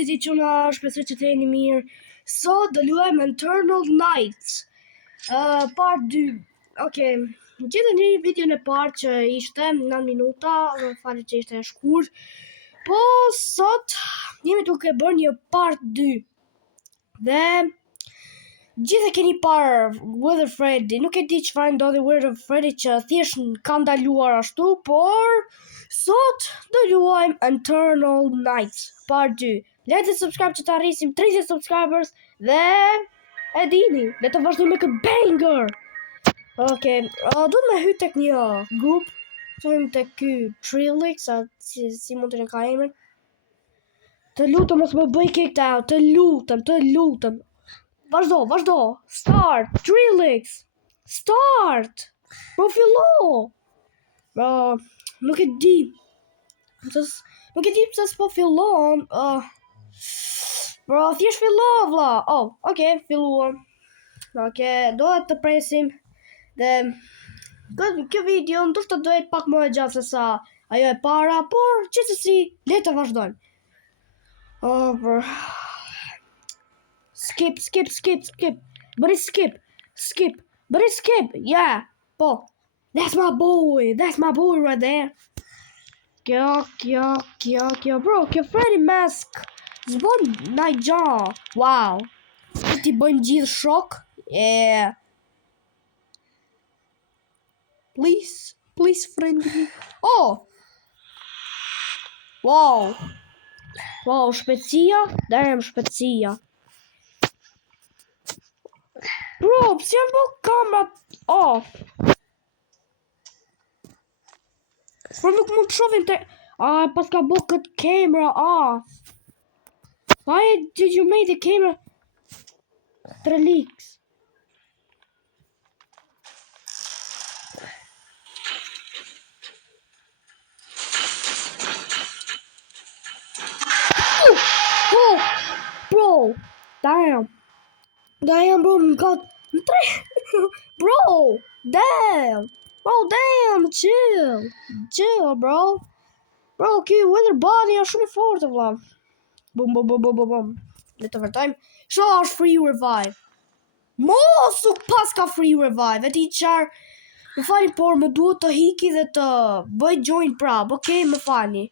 Ti quna shpresoj që të jeni mirë. Sot do luajmë Eternal Nights. Part 2. Okej. Gjithë një videon e parë që ishte 9 minuta, dhe falë që ishte e shkurt. Po sot jemi duke bërë një part 2. Dhe gjithë e keni parë Wither Freddy. Nuk e di çfarë ndodhi Wither Freddy që thjesht ka ndaluar ashtu, por sot do luajmë Eternal Nights part 2. Like dhe subscribe që të arrisim 30 subscribers dhe e dini, le të vazhdojmë me këtë banger. Okej, duhet me hy tek një grup, të hymë tek ky Trilix, si mund të në ka emrin. Të lutëm mos më bëj kicked out, të lutëm. Vazhdo. Start, Trilix. Start. Bro, fillo. Bro, nuk e di. Nuk e di pse s'po fillon. Bro, thjesht fillo vlla. Okej, filluam. Okej, dohet të presim. Dhe kjo video ndoshta do jetë pak më e gjatë se sa ajo e para, por gjithsesi le të vazhdojmë. Bro. Skip. But it's skip. Yeah. Po. That's my boy right there. Kjo. Bro, kjo Freddy Mask zbon naj gja. Wow. Ti bëjmë gjithë shok. Yeah. Please friendly. Wow, shpejtësia. Damn, shpejtësia. Bro, pse janë bë kamerat off? Por nuk mund të shohim te... pas ka bë këtë camera off. Why did you make the camera 3x? Bro, damn, bro, my god, bro, damn, chill, bro, okay, Wither body është shumë i fortë, vlla. Bum, le të vërtojmë, sho është free revive, mos u pas ka free revive, e ti qarë, më fani, por më duhet të hiki dhe të bëj join prap, okay, më fani.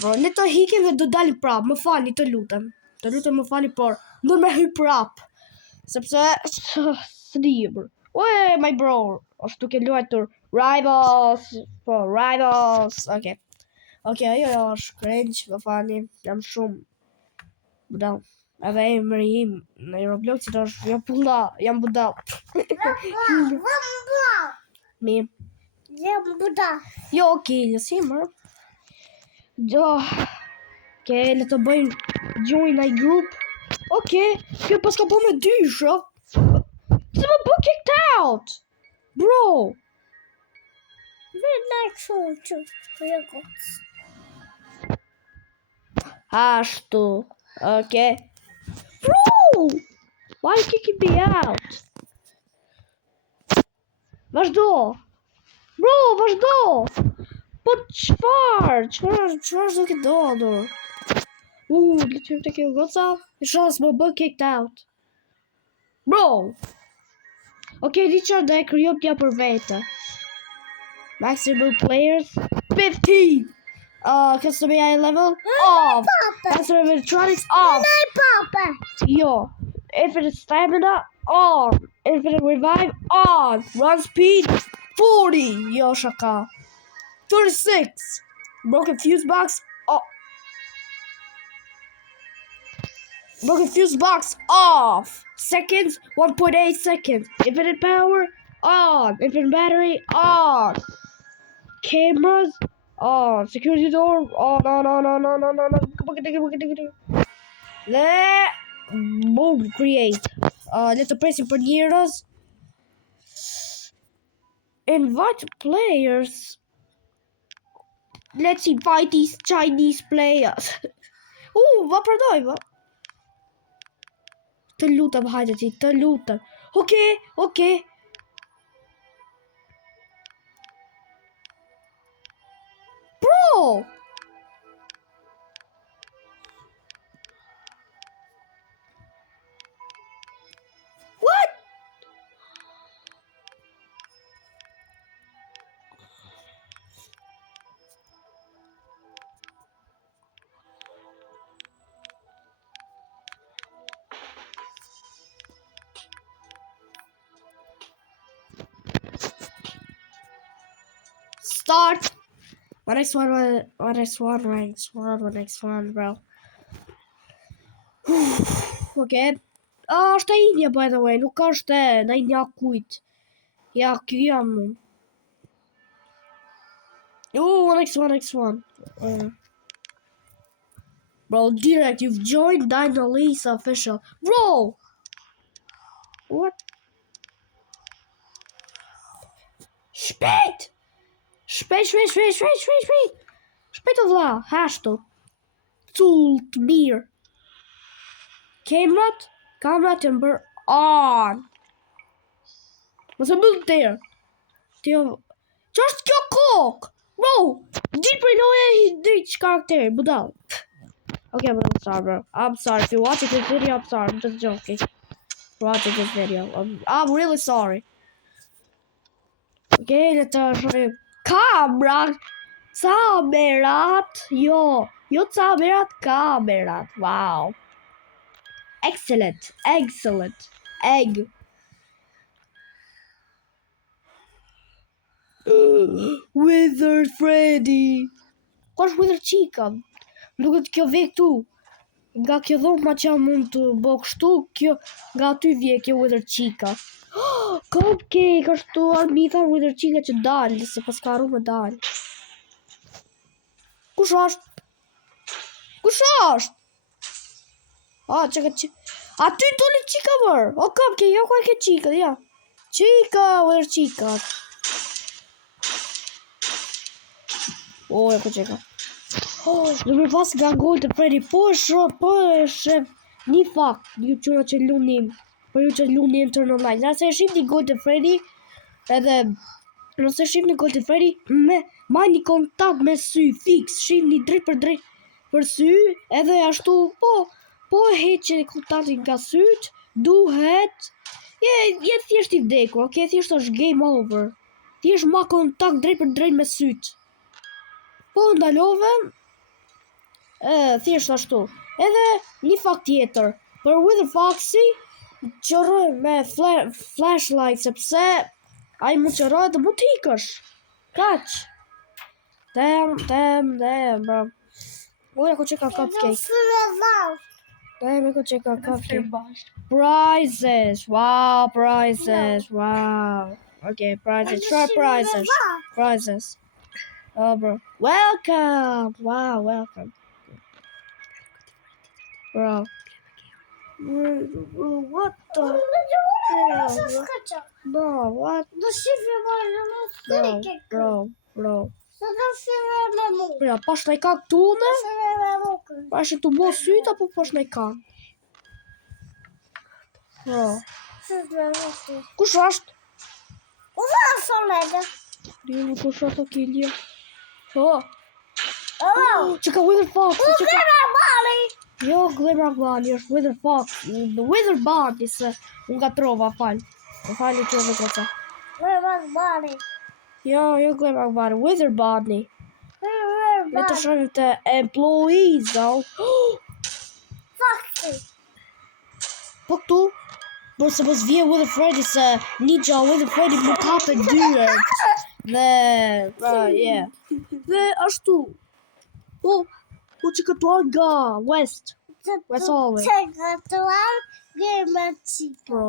Bro, le të hikim dhe do dalim prap, më fani, të lutem më fani, por do me hy prap, sepse së di, bro. Ue, my bro, është duke luajtur Rivals, okej, ajo është cringe, më fani, jam shumë budal, edhe emri im në Robloxit është jam budal. Mi. Jam budal. Jo, okej, lësimër. Okej, le të bëjmë join ai group. Okej, kjo pas ka po me dysh, se më bë kicked out. Bro. Very like so ashtu. Okej. Bro. Why you kicking me out? Vazhdo. Bro, vazhdo. Po çfarë do të ndodhur? Le të të kjo goca. Shos më bë kicked out. Bro. Okej, Richard dhe e kryon tja për vete. Maximum players 15. Custom AI level off. Master of Electronics off. Yo. Infinite stamina on. Infinite revive on. Run speed 40. Yo, shaka. 36. Broken fuse box off. Broken fuse box off. Seconds 1.8 seconds. Infinite power on. Infinite battery on. Cameras on. Security door on. Boom, create. Let's press it for njerëz. Invite players. Let's invite these Chinese players. Va përdoj, va. Të lutem, hajde ti, të lutem. Okej. Bro! Start. My next one, bro. Okay. Është e India, by the way, nuk është e në India kujt. Ja, kjo jam unë. Next one. Bro, direct, you've joined Dino Lisa official. Bro! What? Shpejt! Shpejt o vlla, hashtu. Cult mirë. Kamerat janë bërë on. Mos e bëll tërë. Që është kjo kokë? Bro, di për loja i që karakteri, budal. Okay, but I'm sorry. If you're watching this video, I'm sorry. I'm just joking. Watching this video. I'm really sorry. Okay, let's show kamerat. Jo kamerat. Wow. Excellent. Egg. Wizard Freddy. Ka është Wizard Chica? Duket kjo vje këtu. Nga kjo dhoma që mund të bë kështu, kjo nga aty vje kjo Wizard Chica. Cupcake është armitha Wizard Chica që dalë, se pas ka arru me dalë. Kush është? Aty tuli Chica mërë. O Cupcake, ja ku e ke Chica, ja. Wizard Chica. E ku Chica. Duke pas nga Golden Freddy, po është një fakt, ju që lunin, për ju që lunin Internal Light. Nëse e shifni Golden Freddy, me një kontakt me sy fix, shifni drejt për sy, edhe ashtu, po heqe kontaktin nga syt, duhet, je thjesht i vdekur, ok, thjesht është game over, thjesht ma kontakt drejt për drejt me syt. Po ndalove, thjesht ashtu. Edhe një fakt tjetër, për Wither Foxy qërroj me flashlight, sepse a i mund qërroj dhe mund t'ikësh. Kaq. Damn, bro. Uja ku që ka cupcake. Damn, ku që ka cupcake. Prizes. Wow. Okay, prizes. Try prizes. Oh, bro. Welcome. Wow, welcome. Bro. What the hell? No, what? Bro. Bro, pash në i kanë këtu në? Pash në të mos syt, apo pash në i kanë? Bro. Kush është? Dini, kush është o kilje? Që ka Wither Fox? Jo, Glimmer Bunny, është Wither Fox. Wither Bunny, se unë ka trova, falj. Falj që dhe këta. Jo, Glimmer Bunny, Wither Bunny. Me të shumë të employees, Po këtu, bro, se mos vje Wither Freddy, se Ninja Wither Freddy më kape dyre. Dhe ashtu. Po që këtuar nga West Hallway. Që këtuar Gamer Chica. Bro,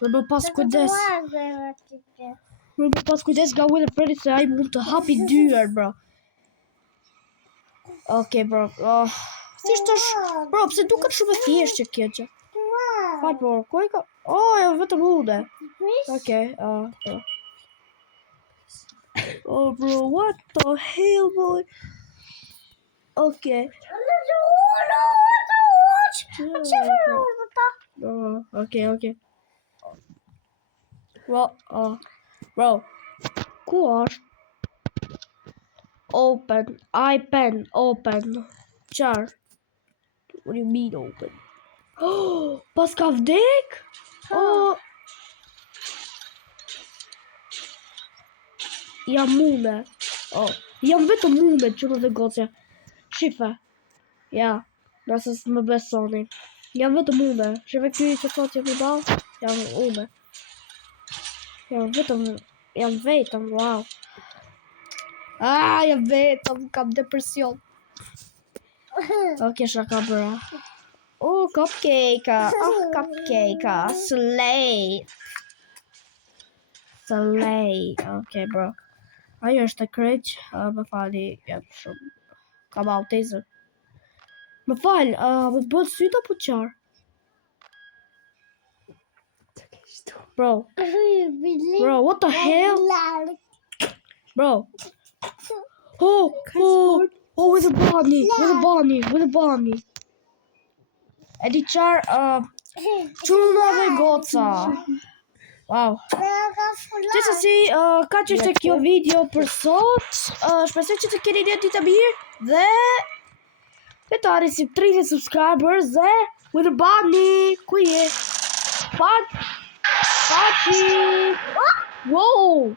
dhe më pas kujdes. Nga Wither Freddy se ai mund të hapi dyër, bro. Okay, bro. Thjesht është, bro, pse duket shumë e thjesht që kjo që. Fal, bro, ku e ka? Jo, vetëm ude. Okay, bro. Oh, bro, what the hell, boy? Okay. Okay. Well, bro, ku është? Open. Qar? What do you mean open? Pas ka vdek? Jam mune. Jam vetëm mune, qënë dhe gocja. Shife. Ja, nëse së më besoni. Jam vetëm mune. Shife kjo që thot që më dal, jam une. Jam vetëm, wow. Ja vetëm kam depresion. Ok, shaka bra. Cupcake-a. Cupcake-a. Slay. Ok, bro. Ajo është e kryq. Më fali, jam shumë. Kam autizm. Më fal, më bën syt apo qarë? Bro, what the hell? Bro. With a bunny. E di qarë, çuna dhe goca. Wow. Gjithsesi, ka që ishte kjo video për sot. Shpresoj që të keni ditë të mirë dhe të arrisim 30 subscribers dhe with a bunny. Ku je? Paci. Wow.